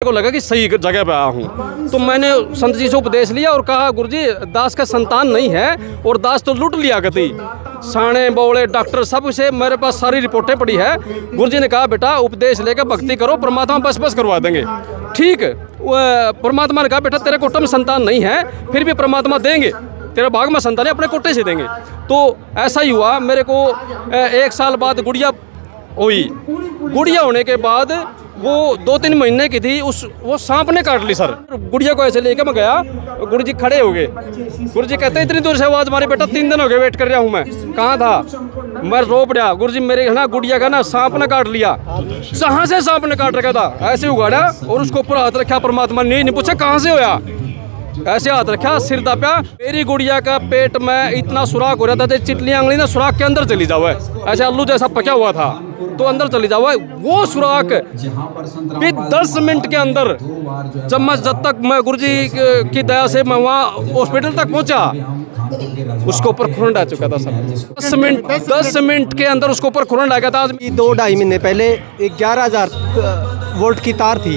को लगा कि सही जगह पे आया हूँ, तो मैंने संत जी से उपदेश लिया और कहा गुरुजी दास का संतान नहीं है और दास तो लूट लिया गति। साणे बौड़े डॉक्टर सब से मेरे पास सारी रिपोर्टें पड़ी है। गुरुजी ने कहा बेटा उपदेश लेकर भक्ति करो, परमात्मा बस करवा देंगे। ठीक, परमात्मा ने कहा बेटा तेरे कोटे में संतान नहीं है, फिर भी परमात्मा देंगे, तेरे भाग में संतान है, अपने कोटे से देंगे। तो ऐसा ही हुआ। मेरे को 1 साल बाद गुड़िया हुई। गुड़िया होने के बाद वो 2-3 महीने की थी, वो सांप ने काट ली सर। गुड़िया को ऐसे लेके मैं गया, गुरुजी खड़े हो गए। गुरुजी कहते इतनी दूर से आवाज़ मारी, बेटा 3 दिन हो गए वेट कर रहा हूँ मैं। कहाँ था? मैं रो पड़ा। गुरुजी मेरे है ना गुड़िया का ना सांप ने काट लिया। कहाँ से सांप ने काट रखा था? ऐसे उगाड़ा और उसको ऊपर हाथ रखा। परमात्मा ने नहीं पूछा कहाँ से होया, ऐसे हाथ रखा, सिर दापा। मेरी गुड़िया का पेट में इतना सुराख हो रहा था, चिटलियाँ अंगली ना सुराख के अंदर चली जाओ, ऐसे आलू जैसा पका हुआ था, तो अंदर चली जाओ। वो सुराख भी 10 मिनट के अंदर, जब तक मैं गुरुजी की दया से मैं वहाँ हॉस्पिटल तक पहुँचा, उसके ऊपर खुरंड आ चुका था सर। 10 मिनट के अंदर उसके ऊपर खुरंड आ गया था। 2-2.5 महीने पहले 11,000 वोल्ट की तार थी,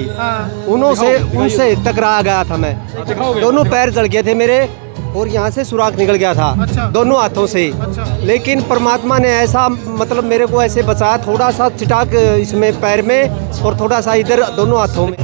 उनसे टकरा गया था मैं। दोनों पैर जल गए थे मेरे और यहाँ से सुराख निकल गया था। अच्छा। दोनों हाथों से। अच्छा। लेकिन परमात्मा ने ऐसा मतलब मेरे को ऐसे बचाया, थोड़ा सा चिटाक इसमें पैर में और थोड़ा सा इधर दोनों हाथों में।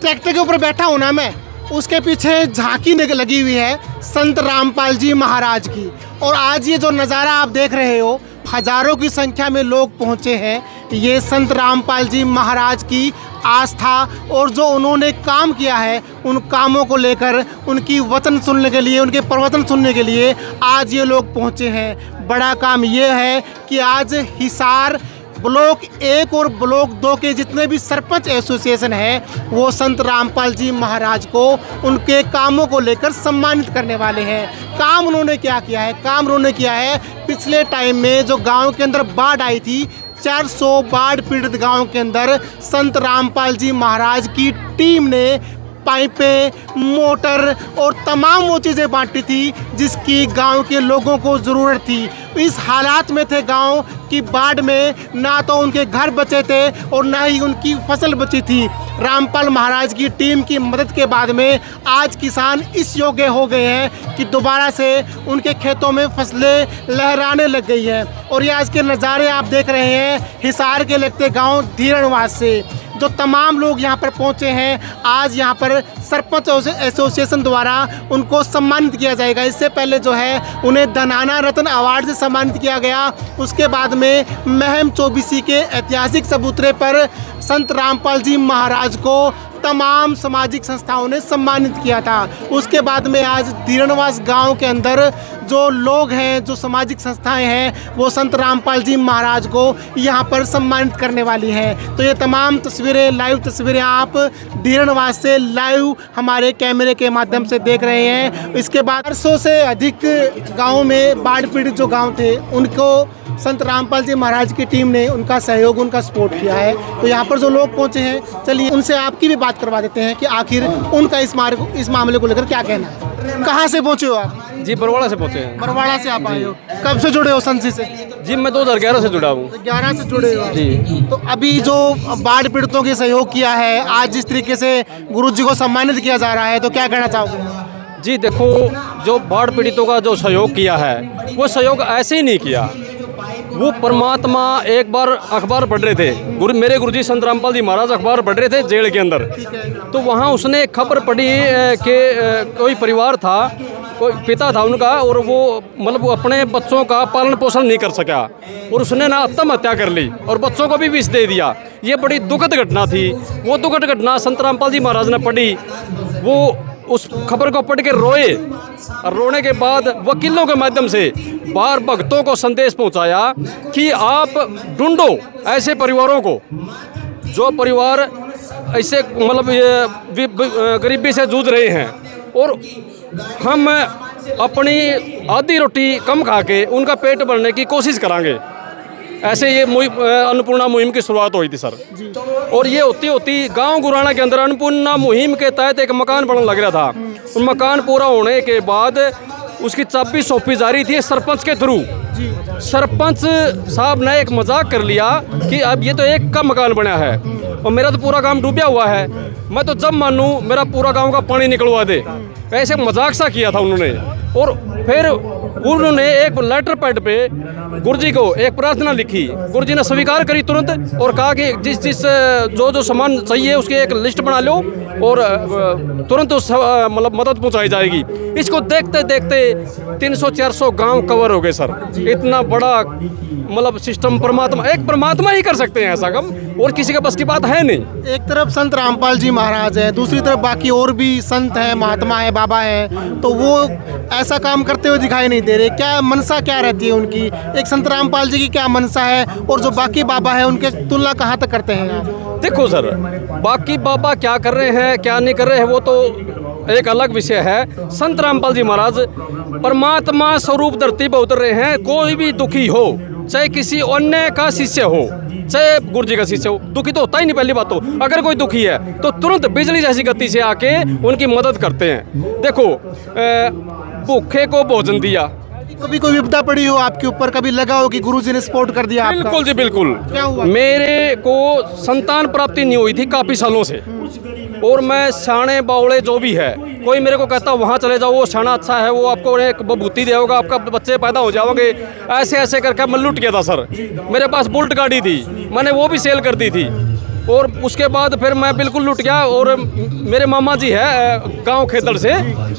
ट्रैक्टर के ऊपर बैठा हूं ना मैं, उसके पीछे झांकी लगी हुई है संत रामपाल जी महाराज की। और आज ये जो नज़ारा आप देख रहे हो, हजारों की संख्या में लोग पहुंचे हैं। ये संत रामपाल जी महाराज की आस्था और जो उन्होंने काम किया है, उन कामों को लेकर, उनकी वचन सुनने के लिए, उनके प्रवचन सुनने के लिए आज ये लोग पहुंचे हैं। बड़ा काम ये है कि आज हिसार ब्लॉक 1 और ब्लॉक 2 के जितने भी सरपंच एसोसिएशन हैं, वो संत रामपाल जी महाराज को उनके कामों को लेकर सम्मानित करने वाले हैं। काम उन्होंने क्या किया है? काम उन्होंने किया है, पिछले टाइम में जो गांव के अंदर बाढ़ आई थी, 400 बाढ़ पीड़ित गांव के अंदर संत रामपाल जी महाराज की टीम ने पाइपें, मोटर और तमाम वो चीज़ें बांटी थी जिसकी गांव के लोगों को ज़रूरत थी। इस हालात में थे गांव की बाढ़ में, ना तो उनके घर बचे थे और ना ही उनकी फसल बची थी। रामपाल महाराज की टीम की मदद के बाद में आज किसान इस योग्य हो गए हैं कि दोबारा से उनके खेतों में फसलें लहराने लग गई हैं। और ये आज के नज़ारे आप देख रहे हैं हिसार के लगते गांव धीरणवास से जो तमाम लोग यहाँ पर पहुँचे हैं। आज यहाँ पर सरपंच एसोसिएशन द्वारा उनको सम्मानित किया जाएगा। इससे पहले जो है उन्हें धनाना रत्न अवार्ड से सम्मानित किया गया। उसके बाद में महम चौबीसी के ऐतिहासिक चबूतरे पर संत रामपाल जी महाराज को तमाम सामाजिक संस्थाओं ने सम्मानित किया था। उसके बाद में आज धीरणवास गांव के अंदर जो लोग हैं, जो सामाजिक संस्थाएं हैं, वो संत रामपाल जी महाराज को यहाँ पर सम्मानित करने वाली हैं। तो ये तमाम तस्वीरें, लाइव तस्वीरें आप धीरणवास से लाइव हमारे कैमरे के माध्यम से देख रहे हैं। इसके बाद 400 से अधिक गाँव में बाढ़ पीड़ित जो गाँव थे, उनको संत रामपाल जी महाराज की टीम ने उनका सहयोग, उनका सपोर्ट किया है। तो यहाँ पर जो लोग पहुँचे हैं, चलिए उनसे आपकी भी बात करवा देते हैं कि आखिर उनका इस मामले को लेकर क्या कहना है। कहाँ से पहुँचे हो आप? जी बरवाड़ा से पहुँचे हैं। बरवाड़ा से आप आए हो? कब से जुड़े हो संत जी से? जी मैं 2011 से जुड़ा हूँ। 11 से जुड़े हो जी। तो अभी जो बाढ़ पीड़ितों के सहयोग किया है, आज जिस तरीके से गुरु जी को सम्मानित किया जा रहा है, तो क्या कहना चाहोगे? जी देखो, जो बाढ़ पीड़ितों का जो सहयोग किया है, वो सहयोग ऐसे ही नहीं किया। वो परमात्मा, एक बार अखबार पढ़ रहे थे, मेरे गुरुजी संत रामपाल जी महाराज अखबार पढ़ रहे थे जेल के अंदर, तो वहाँ उसने खबर पढ़ी कि कोई परिवार था कोई पिता था उनका और वो मतलब वो अपने बच्चों का पालन पोषण नहीं कर सका और उसने ना आत्महत्या कर ली और बच्चों को भी विष दे दिया। ये बड़ी दुखद घटना थी। वो दुखद घटना संत रामपाल जी महाराज ने पढ़ी, वो उस खबर को पढ़ के रोए और रोने के बाद वकीलों के माध्यम से बाहर भक्तों को संदेश पहुंचाया कि आप ढूंढो ऐसे परिवारों को जो परिवार ऐसे मतलब ये गरीबी से जूझ रहे हैं और हम अपनी आधी रोटी कम खा के उनका पेट भरने की कोशिश करांगे। ऐसे ये अन्नपूर्णा मुहिम की शुरुआत हुई थी सर। और ये होती होती गांव गुराना के अंदर अन्नपूर्णा मुहिम के तहत एक मकान बनने लग रहा था। उन मकान पूरा होने के बाद उसकी चाबी सौंपी जा रही थी सरपंच के थ्रू। सरपंच साहब ने एक मजाक कर लिया कि अब ये तो एक का मकान बना है और मेरा तो पूरा गांव डूबा हुआ है, मैं तो जब मानूं मेरा पूरा गांव का पानी निकलवा दे। ऐसे मजाक सा किया था उन्होंने। और फिर उन्होंने एक लेटर पैड पे गुरुजी को एक प्रार्थना लिखी। गुरुजी ने स्वीकार करी तुरंत और कहा कि जिस जो सामान चाहिए उसकी एक लिस्ट बना लो और तुरंत उस मतलब मदद पहुंचाई जाएगी। इसको देखते देखते 300-400 गांव कवर हो गए सर। इतना बड़ा मतलब सिस्टम एक परमात्मा ही कर सकते हैं ऐसा काम, और किसी के बस की बात है नहीं। एक तरफ संत रामपाल जी महाराज हैं, दूसरी तरफ बाकी और भी संत हैं, महात्मा है, बाबा हैं, तो वो ऐसा काम करते हुए दिखाई नहीं दे रहे। क्या मनसा क्या रहती है उनकी? एक संत रामपाल जी की क्या मनसा है और जो बाकी बाबा है उनके तुलना कहाँ तक करते हैं? देखो सर, बाकी बाबा क्या कर रहे हैं क्या नहीं कर रहे हैं वो तो एक अलग विषय है। संत रामपाल जी महाराज परमात्मा स्वरूप धरती पर उतर रहे हैं। कोई भी दुखी हो, चाहे किसी अन्य का शिष्य हो, चाहे गुरुजी का शिष्य हो, दुखी तो होता ही नहीं। पहली बात तो अगर कोई दुखी है तो तुरंत बिजली जैसी गति से आके उनकी मदद करते हैं। देखो भूखे को भोजन दिया। कभी कोई विपदा पड़ी हो आपके ऊपर, कभी लगा हो कि गुरुजी ने सपोर्ट कर दिया आपका? बिल्कुल जी बिल्कुल। क्या हुआ? मेरे को संतान प्राप्ति नहीं हुई थी काफ़ी सालों से, और मैं शाणे बावड़े जो भी है, कोई मेरे को कहता वहाँ चले जाओ, वो शाना अच्छा है, वो आपको एक बबूती देगा, आपका बच्चे पैदा हो जाओगे, ऐसे ऐसे करके मैं लुट गया था सर। मेरे पास बुलेट गाड़ी थी, मैंने वो भी सेल कर दी थी, और उसके बाद फिर मैं बिल्कुल लुट गया। और मेरे मामा जी है गांव खेतड़ से,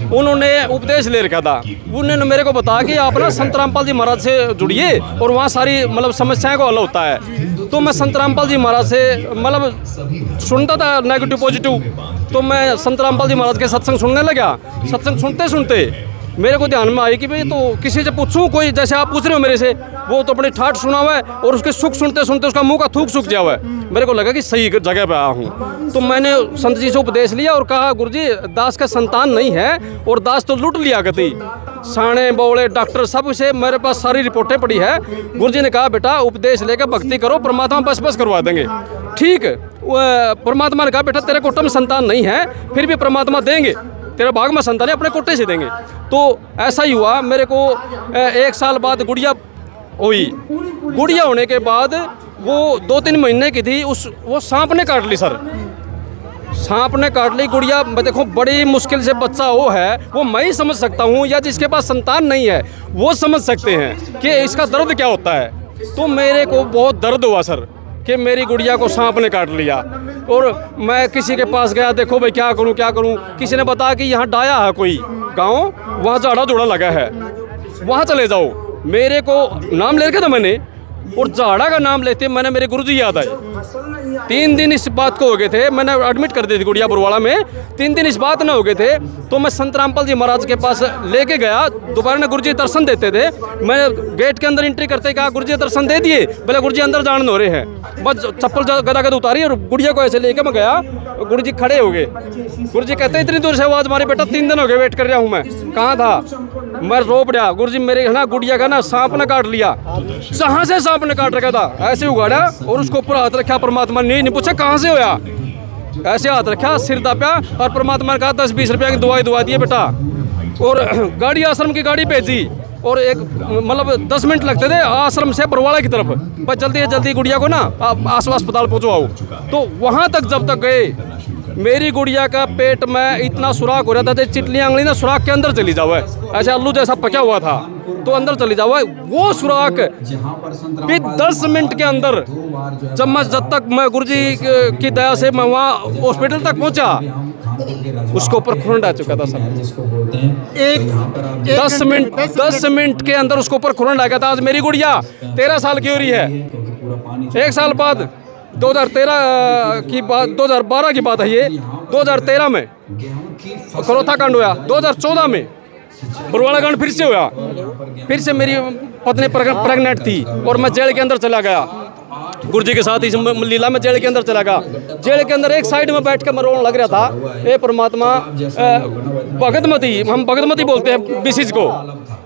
उन्होंने उपदेश ले रखा था। उन्होंने मेरे को बताया कि आप ना संत रामपाल जी महाराज से जुड़िए और वहाँ सारी मतलब समस्याएं को हल होता है। तो मैं संत रामपाल जी महाराज से मतलब सुनता था नेगेटिव पॉजिटिव, तो मैं संत रामपाल जी महाराज के सत्संग सुनने लगा। सत्संग सुनते सुनते मेरे को ध्यान में आई कि भाई तो किसी से पूछूं, कोई जैसे आप पूछ रहे हो मेरे से, वो तो अपनी ठाठ सुना हुआ है और उसके सुख सुनते सुनते उसका मुंह का थूक सूख गया हुआ है। मेरे को लगा कि सही जगह पे आया हूँ। तो मैंने संत जी से उपदेश लिया और कहा गुरुजी दास का संतान नहीं है और दास तो लूट लिया करती। साणे बौड़े डॉक्टर सब से मेरे पास सारी रिपोर्टें पड़ी है। गुरुजी ने कहा बेटा उपदेश लेकर भक्ति करो, परमात्मा बस करवा देंगे। ठीक, परमात्मा ने कहा बेटा तेरे कोटे में संतान नहीं है, फिर भी परमात्मा देंगे, तेरे भाग में संतान है, अपने कोटे से देंगे। तो ऐसा ही हुआ। मेरे को 1 साल बाद गुड़िया हुई। गुड़िया होने के बाद वो 2-3 महीने की थी, वो सांप ने काट ली सर। सांप ने काट ली गुड़िया। देखो बड़ी मुश्किल से बच्चा वो है, वो मैं ही समझ सकता हूँ, या जिसके पास संतान नहीं है वो समझ सकते हैं कि इसका दर्द क्या होता है। तो मेरे को बहुत दर्द हुआ सर कि मेरी गुड़िया को सांप ने काट लिया। और मैं किसी के पास गया, देखो भाई क्या करूं। किसी ने बताया कि यहाँ डाया है कोई गांव, वहाँ झाड़ा जोड़ा लगा है, वहाँ चले जाओ। मेरे को नाम ले रखा था मैंने, और झाड़ा का नाम लेते मैंने मेरे गुरुजी याद आए। 3 दिन इस बात को हो गए थे, मैंने एडमिट कर दी थी गुड़िया बुरवाड़ा में। 3 दिन इस बात में हो गए थे। तो मैं संत रामपाल जी महाराज के पास लेके गया। दोपहर में गुरुजी दर्शन देते थे। मैं गेट के अंदर एंट्री करते कहा गुरुजी दर्शन दे दिए, बोले गुरुजी अंदर जाने हो रहे हैं। बस चप्पल गदा उतारी और गुड़िया को ऐसे लेके मैं गया। गुरुजी खड़े हो गए। गुरुजी कहते इतनी दूर से आवाज मारी, बेटा 3 दिन हो गए वेट कर रहा हूँ मैं। कहाँ था? मैं रो पड़ा। गुरुजी मेरे ना गुड़िया का ना सांप ने काट लिया। कहाँ से सांप ने काट रखा था? ऐसे उगाड़ा और उसको ऊपर हाथ रखा। परमात्मा ने नहीं पूछा कहाँ से होया, ऐसे हाथ रखा, सिर दाप्या और परमात्मा ने कहा 10-20 रुपया की दवाई दुआ दिए बेटा। और गाड़ी आश्रम की गाड़ी भेजी और एक मतलब 10 मिनट लगते थे आश्रम से बरवाड़ा की तरफ। पर जल्दी गुड़िया को ना आसपास अस्पताल पहुँचवाओ। तो वहाँ तक जब तक गए, मेरी गुड़िया का पेट में इतना सुराख हो रहा था, चिटली आंगली ना सुराख के अंदर चली जाओ, ऐसे आलू जैसा पका हुआ था, तो अंदर चली जाओ। वो सुराख भी 10 मिनट के अंदर, जब तक मैं गुरुजी की दया से मैं वहाँ हॉस्पिटल तक पहुँचा, उसके ऊपर खून डाल चुका था सर। एक 10 मिनट के अंदर उसके ऊपर खून डाल गया था। आज मेरी गुड़िया 13 साल की हो रही है। 1 साल बाद 2013 की बात, 2012 की बात है ये। 2013 में करोथा कांड हुआ। 2014 में बरवाड़ा कांड फिर से हुआ। फिर से मेरी पत्नी प्रेग्नेंट थी और मैं जेल के अंदर चला गया गुरुजी के साथ। इस लीला में जेल के अंदर चला गया। जेल के अंदर एक साइड में बैठ कर मैं रोने लग रहा था, ए परमात्मा, भगतमती, हम भगतमती बोलते हैं बीसीज को,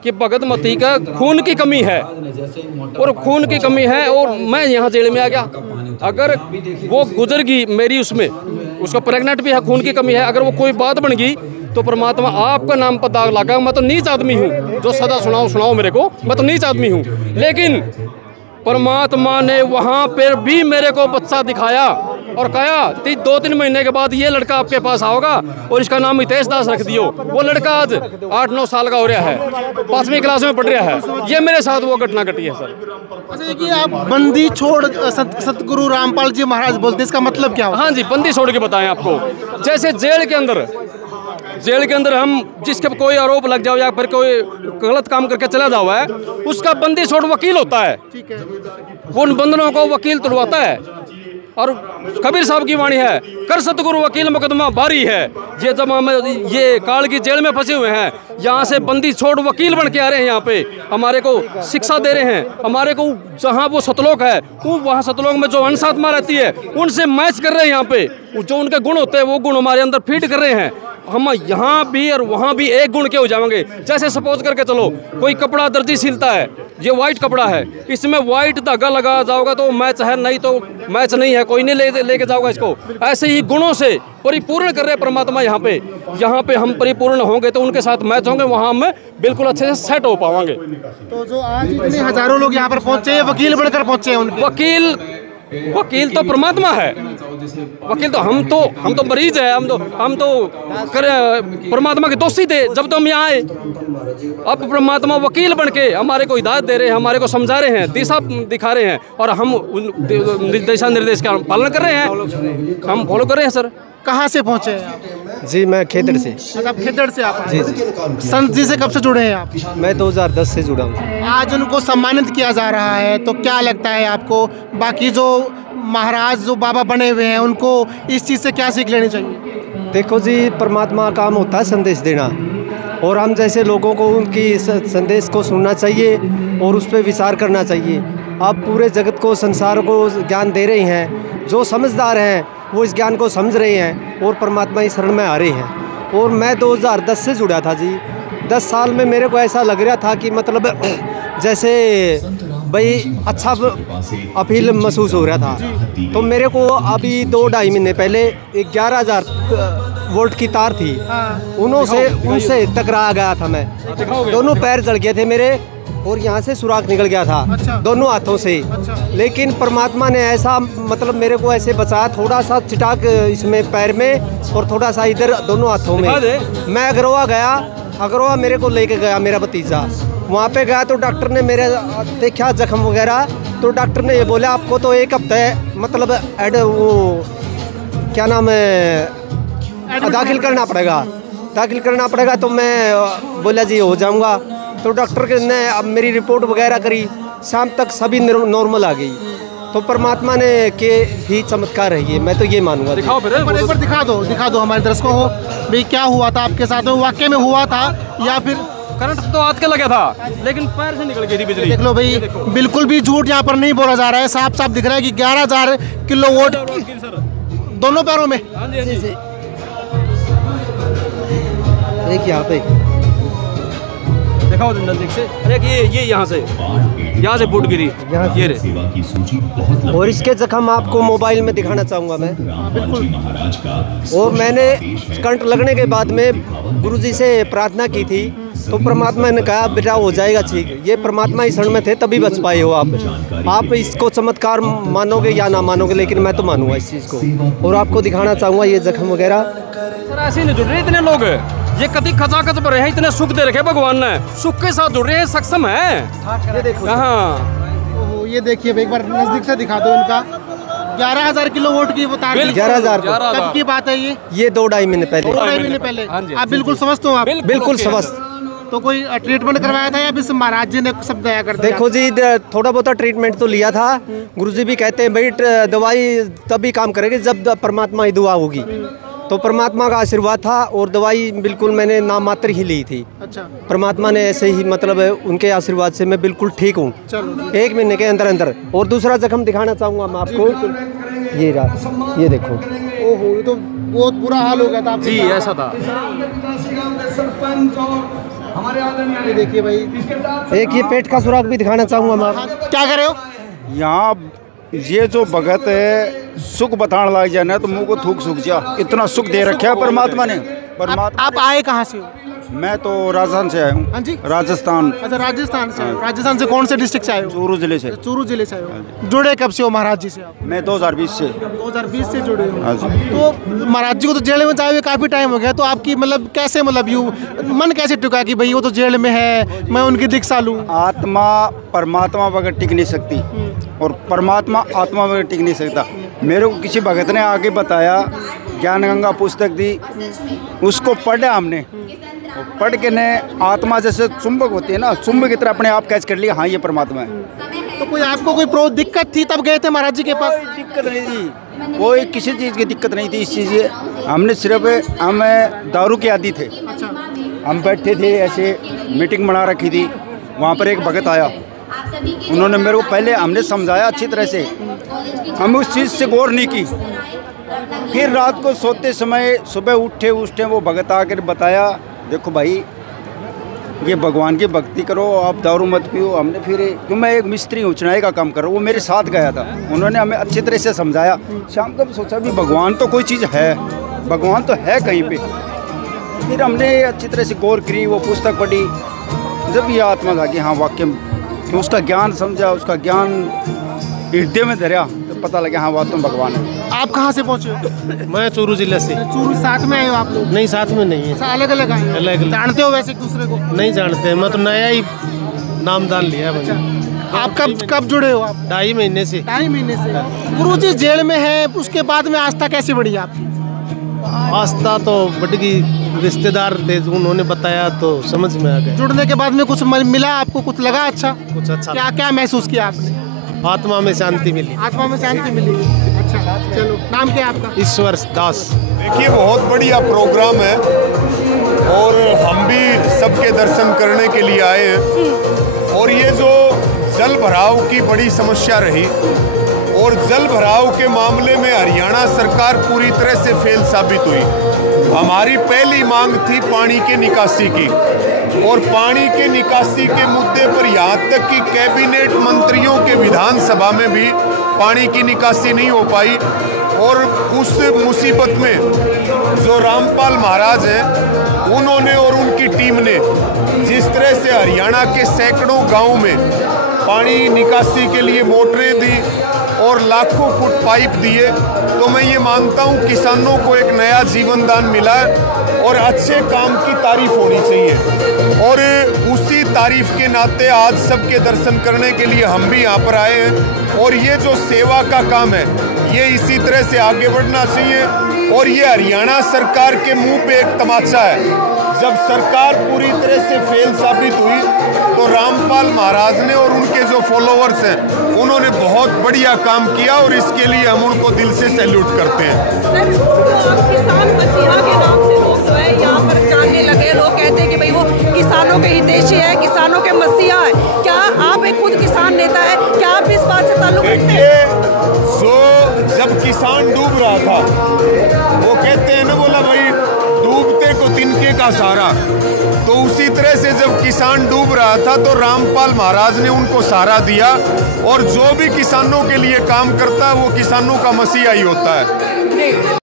कि भगतमती का खून की कमी है और खून की कमी है और मैं यहाँ जेल में आ गया। अगर वो गुजर गई मेरी, उसमें उसका प्रेग्नेंट भी है, खून की कमी है, अगर वो कोई बात बन गई तो परमात्मा आपका नाम पर दाग लगा। मैं तो नीच आदमी हूँ, जो सदा सुनाओ मेरे को, मैं तो नीच आदमी हूँ। लेकिन परमात्मा ने वहाँ पर भी मेरे को बच्चा दिखाया और कहा 2-3 महीने के बाद ये लड़का आपके पास आओगा और इसका नाम हितेश दास रख दियो। वो लड़का आज 8-9 साल का हो रहा है, 5वीं क्लास में पढ़ रहा है। ये मेरे साथ वो घटना घटी है सर। अच्छा, कि आप बंदी छोड़ सतगुरु रामपाल जी महाराज बोलते हैं, इसका मतलब क्या होता है? हाँ जी, बंदी छोड़ के बताएं आपको। जैसे जेल के अंदर हम जिसके कोई आरोप लग जाओ या फिर कोई गलत काम करके चला जाओ है, उसका बंदी छोड़ वकील होता है। ठीक है। उन बंधनों को वकील तुड़वाता है। और कबीर साहब की वाणी है, कर सतगुरु वकील मुकदमा भारी है। ये जब हम ये काल की जेल में फंसे हुए हैं, यहाँ से बंदी छोड़ वकील बन के आ रहे हैं, यहाँ पे हमारे को शिक्षा दे रहे हैं। हमारे को जहाँ वो सतलोक है, वो वहाँ सतलोक में जो अंश आत्मा रहती है उनसे मैच कर रहे हैं। यहाँ पे जो उनके गुण होते हैं वो गुण हमारे अंदर फीड कर रहे हैं। हम यहाँ भी और वहाँ भी एक गुण के हो जाएंगे। जैसे सपोज करके चलो, कोई कपड़ा दर्जी सिलता है, ये वाइट कपड़ा है, इसमें वाइट धागा लगा जाओगा तो मैच है, नहीं तो मैच नहीं है, कोई नहीं लेके जाओगा इसको। ऐसे ही गुणों से परिपूर्ण कर रहे परमात्मा यहाँ पे हम परिपूर्ण होंगे तो उनके साथ मैच होंगे, वहाँ हम बिल्कुल अच्छे से सेट हो पाएंगे। तो जो आज इतने हजारों लोग यहाँ पर पहुँचे, वकील बनकर पहुँचे हैं उनके। वकील तो परमात्मा है। वकील तो हम तो मरीज है। हम तो परमात्मा के दोषी थे जब तो हम यहाँ आए। अब परमात्मा वकील बन के हमारे को हिदायत दे रहे हैं, हमारे को समझा रहे हैं, दिशा दिखा रहे हैं और हम उन दिशा निर्देश का पालन कर रहे हैं, हम फॉलो कर रहे हैं सर। कहाँ से पहुँचे हैं आप? जी मैं खेतड़ से। अच्छा, आप खेतड़ से आप? जी। संत जी से कब से जुड़े हैं आप? मैं 2010 से जुड़ा हूँ। आज उनको सम्मानित किया जा रहा है, तो क्या लगता है आपको, बाकी जो महाराज जो बाबा बने हुए हैं उनको इस चीज़ से क्या सीख लेनी चाहिए? देखो जी, परमात्मा का काम होता है संदेश देना और हम जैसे लोगों को उनकी संदेश को सुनना चाहिए और उस पर विचार करना चाहिए। आप पूरे जगत को, संसार को ज्ञान दे रहे हैं। जो समझदार हैं वो इस ज्ञान को समझ रहे हैं और परमात्मा की शरण में आ रहे हैं। और मैं 2010 से जुड़ा था जी। 10 साल में मेरे को ऐसा लग रहा था कि मतलब जैसे भाई अच्छा अपील महसूस हो रहा था। तो मेरे को अभी 2-2.5 महीने पहले 11,000 वोल्ट की तार थी, उनसे टकरा गया था मैं। दोनों पैर जल गए थे मेरे और यहाँ से सुराख निकल गया था। अच्छा। दोनों हाथों से। अच्छा। लेकिन परमात्मा ने ऐसा मतलब मेरे को ऐसे बचाया, थोड़ा सा चिटाक इसमें पैर में और थोड़ा सा इधर दोनों हाथों में। मैं अग्रवा गया, अग्रवा मेरे को लेके गया मेरा भतीजा। वहाँ पे गया तो डॉक्टर ने मेरे देखा जख्म वगैरह, तो डॉक्टर ने ये बोला आपको तो 1 हफ्ते मतलब वो क्या नाम है दाखिल करना पड़ेगा। तो मैं बोला जी हो जाऊँगा। तो डॉक्टर ने अब मेरी रिपोर्ट वगैरह करी, शाम तक सभी नॉर्मल आ गई। तो परमात्मा ने के ही चमत्कार है ये, मैं तो ये मानूंगा। दिखाओ फिर एक बार दिखा दो हमारे दर्शकों को भाई क्या हुआ था आपके साथ, वाकई में हुआ था या फिर करंट तो हाथ के लगा था लेकिन पैर से निकल गई थी बिजली। देख लो भाई, बिल्कुल भी झूठ यहाँ पर नहीं बोला जा रहा है, साफ साफ दिख रहा है कि 11,000 किलोवाट दोनों पैरों में। एक यहाँ पे दिखाओ नजदीक से। अरे ये यहाँ से फूट गिरी, ये रे। और इसके जख्म आपको मोबाइल में दिखाना चाहूँगा मैं। और मैंने करंट लगने के बाद में गुरुजी से प्रार्थना की थी, तो परमात्मा ने कहा बेटा हो जाएगा ठीक। ये परमात्मा ही शरण में थे तभी बच पाए हो आप इसको चमत्कार मानोगे या ना मानोगे, लेकिन मैं तो मानूंगा इस चीज़ को। और आपको दिखाना चाहूँगा ये जख्म वगैरह। सर ऐसे नहीं जुड़ रहे इतने लोग, ये कभी खचाखच पर है, इतने सुख दे रखे भगवान ने, सुख के साथ जुड़ रहे हैं, सक्षम है। ये देखो, ये देखिए एक बार नजदीक से दिखा दो इनका। 11,000 किलोवाट की वो तार 11,000 कब की बात है ये 2-2.5 महीने पहले। 2-2.5 महीने पहले। आप बिल्कुल समझते हो? आप बिल्कुल समझ। तो कोई ट्रीटमेंट करवाया था या फिर महाराज जी ने सब दया कर दिया? देखो जी, थोड़ा बहुत ट्रीटमेंट तो लिया था। गुरुजी भी कहते हैं भाई दवाई तभी काम करेगी जब परमात्मा की दुआ होगी। तो परमात्मा का आशीर्वाद था और दवाई बिल्कुल मैंने नाम मात्र ही ली थी। अच्छा। परमात्मा ने ऐसे ही मतलब उनके आशीर्वाद से मैं बिल्कुल ठीक हूँ 1 महीने के अंदर अंदर। और दूसरा जख्म दिखाना चाहूँगा मैं आपको, ये रहा, ये देखो। ओहो, ये तो बहुत बुरा हाल हो गया था जी, ऐसा था। ये देखिए भाई, एक ये पेट का सुराग भी दिखाना चाहूँगा मैं। क्या कर रहे हो? यहाँ ये जो भगत है सुख बताने लग जाए ना तो मुँह को थूक सूख जा, इतना सुख दे रखा है परमात्मा ने। परमात्मा। आप आए कहाँ से हो? मैं तो राजस्थान से आया हूँ। हाँ जी, राजस्थान। अच्छा, राजस्थान से। राजस्थान से कौन से डिस्ट्रिक्ट से आए हो? चूरू जिले से। चूरू जिले से आए हो। जुड़े कब से हो महाराज जी से आप? मैं 2020 से। 2020 से जुड़े हो। हाँ जी। तो महाराज जी को तो जेल में जाए हुए काफी टाइम हो गया, तो आपकी मतलब कैसे, मतलब यूँ मन कैसे टिका कि भाई वो तो जेल में है, मैं उनकी दीक्षा लूँ? आत्मा परमात्मा बगैर टिक नहीं सकती और परमात्मा आत्मा बगैर टिक नहीं सकता। मेरे को किसी भगत ने आगे बताया, ज्ञान गंगा पुस्तक दी, उसको पढ़ा हमने। पढ़ के ने आत्मा जैसे चुंबक होती है ना, चुंबक की तरह अपने आप कैच कर लिया, हाँ ये परमात्मा है। तो कोई आपको कोई दिक्कत थी तब गए थे महाराज जी के पास? कोई दिक्कत नहीं थी, कोई किसी चीज़ की दिक्कत नहीं थी। इस चीज़ से हमने सिर्फ हमें दारू के आदी थे। अच्छा। हम बैठे थे ऐसे, मीटिंग बना रखी थी, वहाँ पर एक भगत आया, उन्होंने मेरे को पहले हमने समझाया अच्छी तरह से, हम उस चीज़ से गौर नहीं की। फिर रात को सोते समय सुबह उठे वो भगत आकर बताया, देखो भाई ये भगवान की भक्ति करो, आप दारू मत पियो। हमने फिर, क्यों मैं एक मिस्त्री हूँ, चुनाई का काम कर रहा हूँ, वो मेरे साथ गया था, उन्होंने हमें अच्छी तरह से समझाया। शाम को भी सोचा भी भगवान तो कोई चीज़ है, भगवान तो है कहीं पे। फिर हमने अच्छी तरह से गौर करी, वो पुस्तक पढ़ी, जब ये आत्मा था कि हाँ वाक्य कि उसका ज्ञान समझा, उसका ज्ञान हृदय में धरा, तो पता लगा हाँ वास्तव में भगवान है। आप कहाँ से पहुँचे हो? मैं चूरू जिले से। चूरू साथ में आए हो आप लोग? नहीं, साथ में नहीं है, अलग अलग आए हो? अलग। जानते हो वैसे एक दूसरे को? नहीं जानते, मैं तो नया ही नामदान लिया है। अच्छा। आप कब जुड़े हो आप? 2.5 महीने से। 2.5 महीने से। गुरु जी जेल में है, उसके बाद में आस्था कैसी बढ़ी आपकी? आस्था तो बढ़ गई, रिश्तेदार थे उन्होंने बताया तो समझ में आ गया। जुड़ने के बाद में कुछ मिला आपको, कुछ लगा अच्छा? कुछ अच्छा। क्या महसूस किया आपने? आत्मा में शांति मिली। आत्मा में शांति मिली। अच्छा, चलो, नाम क्या है आपका? ईश्वर दास। देखिए, बहुत बढ़िया प्रोग्राम है और हम भी सबके दर्शन करने के लिए आए हैं। और ये जो जल भराव की बड़ी समस्या रही, और जल भराव के मामले में हरियाणा सरकार पूरी तरह से फेल साबित हुई। हमारी पहली मांग थी पानी के निकासी की, और पानी के निकासी के मुद्दे पर यहाँ तक कि कैबिनेट मंत्रियों के विधानसभा में भी पानी की निकासी नहीं हो पाई। और उस मुसीबत में जो रामपाल महाराज हैं, उन्होंने और उनकी टीम ने जिस तरह से हरियाणा के सैकड़ों गाँव में पानी निकासी के लिए मोटरें दी और लाखों फुट पाइप दिए, तो मैं ये मानता हूँ किसानों को एक नया जीवन दान मिला है और अच्छे काम की तारीफ होनी चाहिए। और उसी तारीफ के नाते आज सबके दर्शन करने के लिए हम भी यहाँ पर आए हैं। और ये जो सेवा का काम है, ये इसी तरह से आगे बढ़ना चाहिए। और ये हरियाणा सरकार के मुंह पे एक तमाचा है। जब सरकार पूरी तरह से फेल साबित हुई तो रामपाल महाराज ने और उनके जो फॉलोअर्स हैं, उन्होंने बहुत बढ़िया काम किया और इसके लिए हम उनको दिल से सैल्यूट करते हैं। सर, तो किसान मसीहा के नाम से लोग जो है यहाँ पर जानने लगे, लोग कहते हैं कि भाई वो किसानों के हितैषी है, किसानों के मसीहा है। क्या आप एक खुद किसान नेता है, क्या आप इस बात से ताल्लुक रखते हैं? जब किसान डूब रहा था, वो कहते हैं ना, बोला भाई डूबते को तिनके का सहारा, तो उसी तरह से जब किसान डूब रहा था तो रामपाल महाराज ने उनको सहारा दिया। और जो भी किसानों के लिए काम करता है वो किसानों का मसीहा ही होता है।